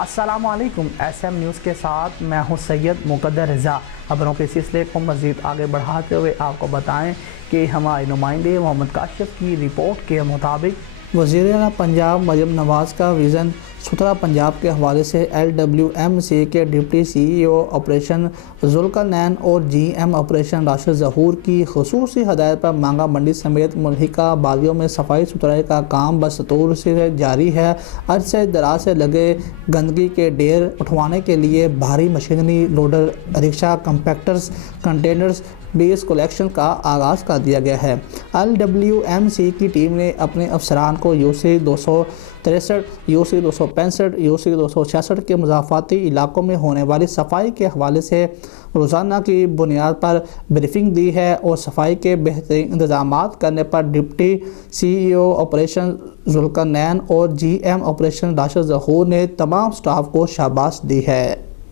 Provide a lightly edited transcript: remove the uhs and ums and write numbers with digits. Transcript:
السلام علیکم، S M news کے ساتھ میں ہوں سید مقدر رضا۔ خبروں کے سلسلے کو مزید آگے بڑھاتے ہوئے آپ کو بتائیں کہ ہمارے نمائندے محمد کاشف کی رپورٹ کے مطابق وزیر اعلیٰ پنجاب مریم نواز کا ویژن ستھرا پنجاب کے حوالے سے LWMC کے ڈپٹی CEO آپریشن ذوالقرنین اور GM آپریشن راشد ظہور کی خصوصی ہدایت پر مانگا منڈی سمیت ملحقہ بالیوں میں صفائی ستھرائی کا کام بستور سے جاری ہے۔ عرصہ دراز سے لگے گندگی کے ڈھیر اٹھوانے کے لیے بھاری مشینری، لوڈر، رکشا، کمپیکٹرز، کنٹینرز، بیس کلیکشن کا آغاز کر دیا گیا ہے۔ LWMC کی ٹیم نے اپنے افسران کو UC 263، UC 265، UC 266 کے مضافاتی علاقوں میں ہونے والی صفائی کے حوالے سے روزانہ کی بنیاد پر بریفنگ دی ہے اور صفائی کے بہترین انتظامات کرنے پر ڈپٹی CEO آپریشن ذوالقرنین اور GM آپریشن راشد ظہور نے تمام سٹاف کو شاباش دی ہے۔